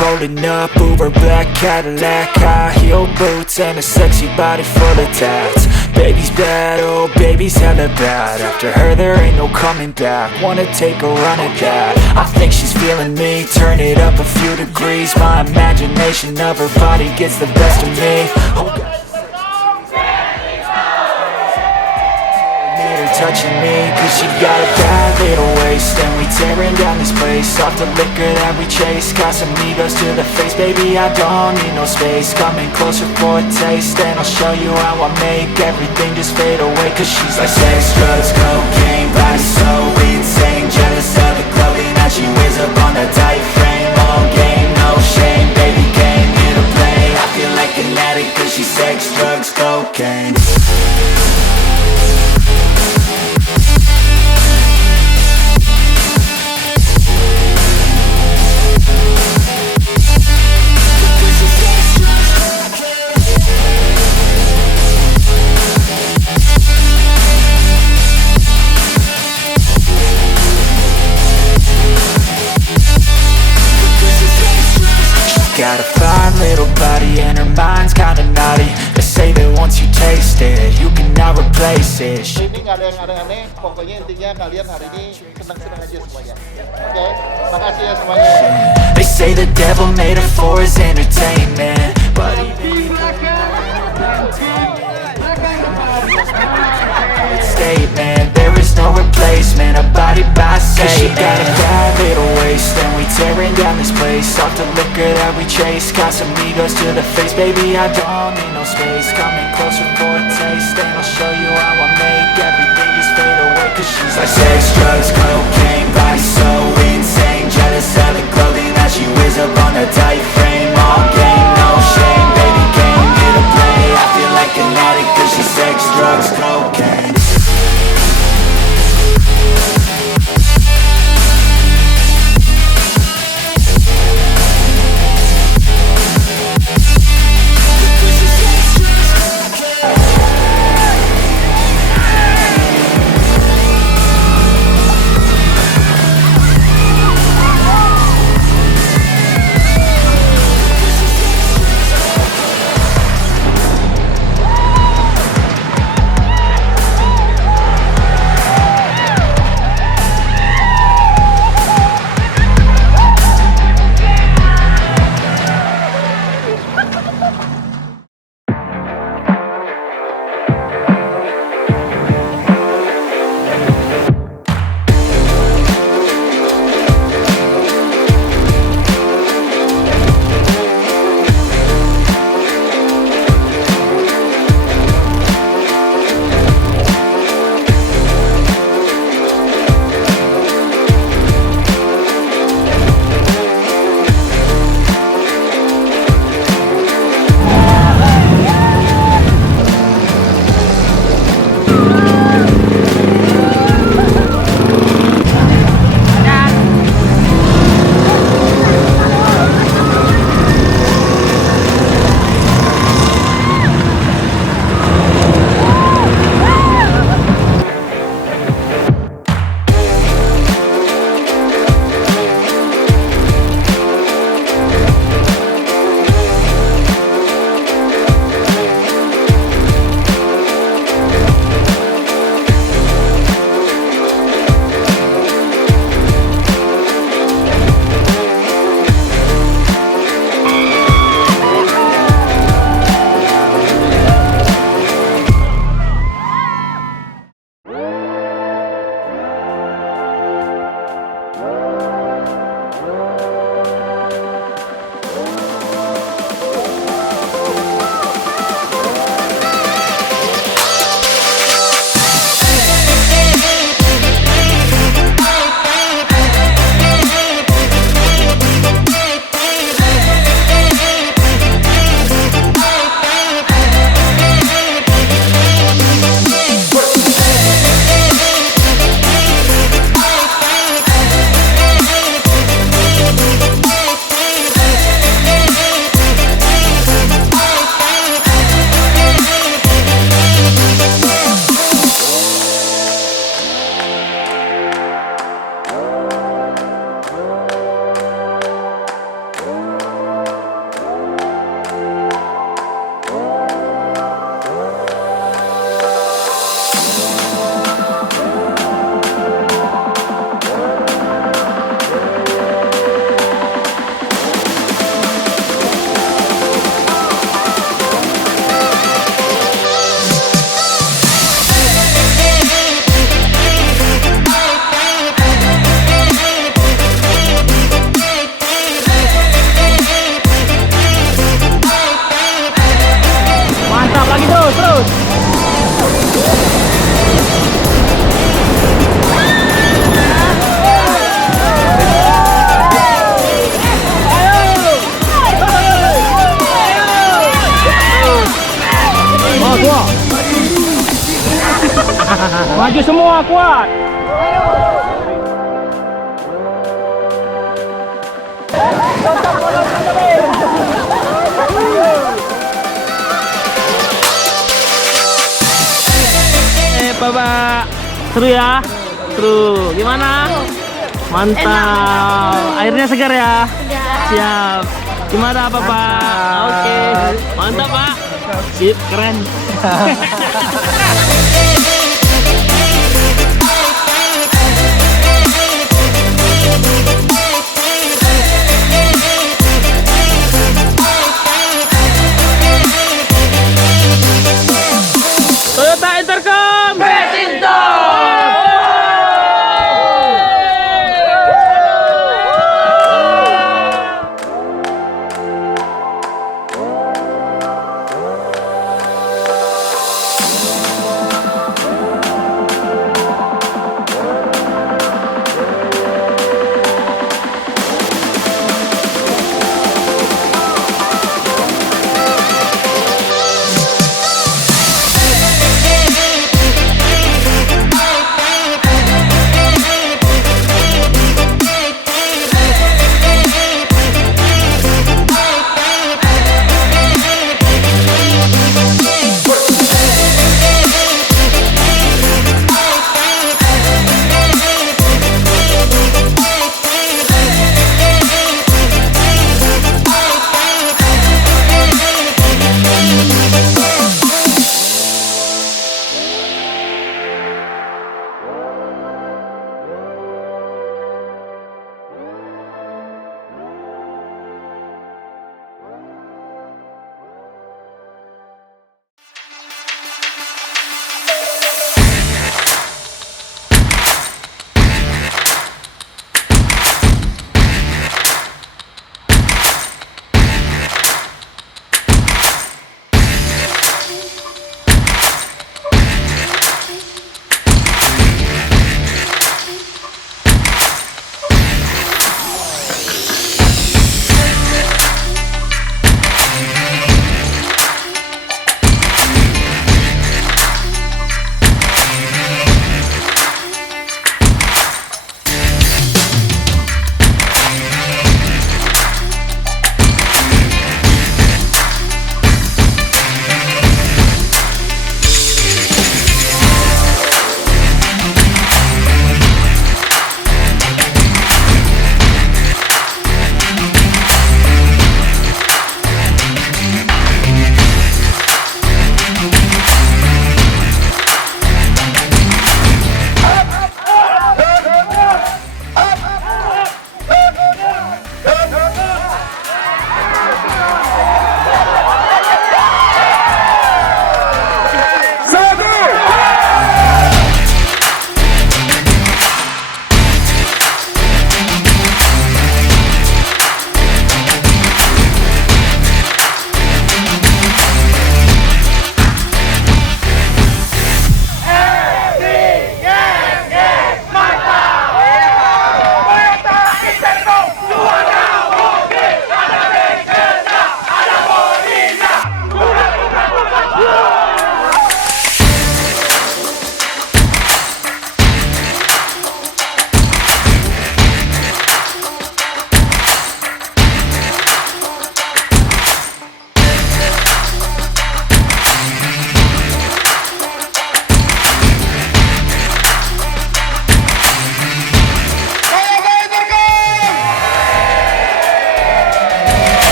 rolling up, Uber black Cadillac, high heel boots and a sexy body full of tats. Baby's bad, oh baby's hella bad. After her there ain't no coming back. Wanna take a run at that. I think she's feeling me, turn it up a few degrees. My imagination of her body gets the best of me. Touching me, cause she got a bad little waist. And we tearing down this place off the liquor that we chase. Got some egos to the face, baby, I don't need no space. Coming closer for a taste, and I'll show you how I make everything just fade away. Cause she's like sex, drugs, cocaine, body so insane. Jealous of the clothing that she wears up on a tight frame. All game, no shame, baby came here to play. I feel like an addict cause she's sex, drugs, cocaine. Got a fine little body and her mind's kinda naughty. They say that once you taste it, you cannot replace it. Ini nggak ada yang aneh-aneh, pokoknya intinya kalian hari ini senang-senang aja semuanya. Oke, makasih ya semuanya. They say the devil made her for his entertainment, but statement, there is no replacement, a body by Satan. She got a bad little waist, and we tearing down this place off the liquor that we chase. Got some egos to the face, baby, I don't need no space. Coming closer for a taste, and I'll show you how I make everything just fade away. Cause she's like sex, drugs, cocaine, body so insane. Jealous of the clothing that she wears up on a tight frame. All game, no shame, baby came here to play. I feel like an addict cause she's sex, drugs, cocaine. Toyota kuat. Bapak, seru ya? Seru. Gimana? Mantap. Airnya segar ya? Siap. Gimana Bapak? Oke. Mantap Pak. Sip, keren. Toyota Intercom.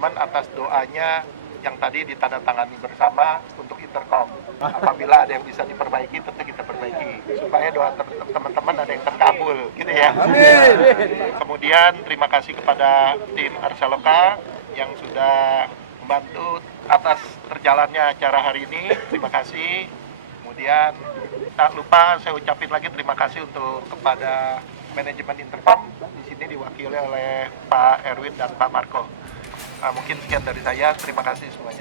teman-teman atas doanya yang tadi ditandatangani bersama untuk Intercom. Apabila ada yang bisa diperbaiki, tentu kita perbaiki supaya doa teman-teman ada yang terkabul, gitu ya. Amin. Kemudian terima kasih kepada tim Arsaloka yang sudah membantu atas terjalannya acara hari ini. Terima kasih. Kemudian tak lupa saya ucapin lagi terima kasih untuk kepada manajemen Intercom. Di sini diwakili oleh Pak Erwin dan Pak Marco. Mungkin sekian dari saya. Terima kasih semuanya.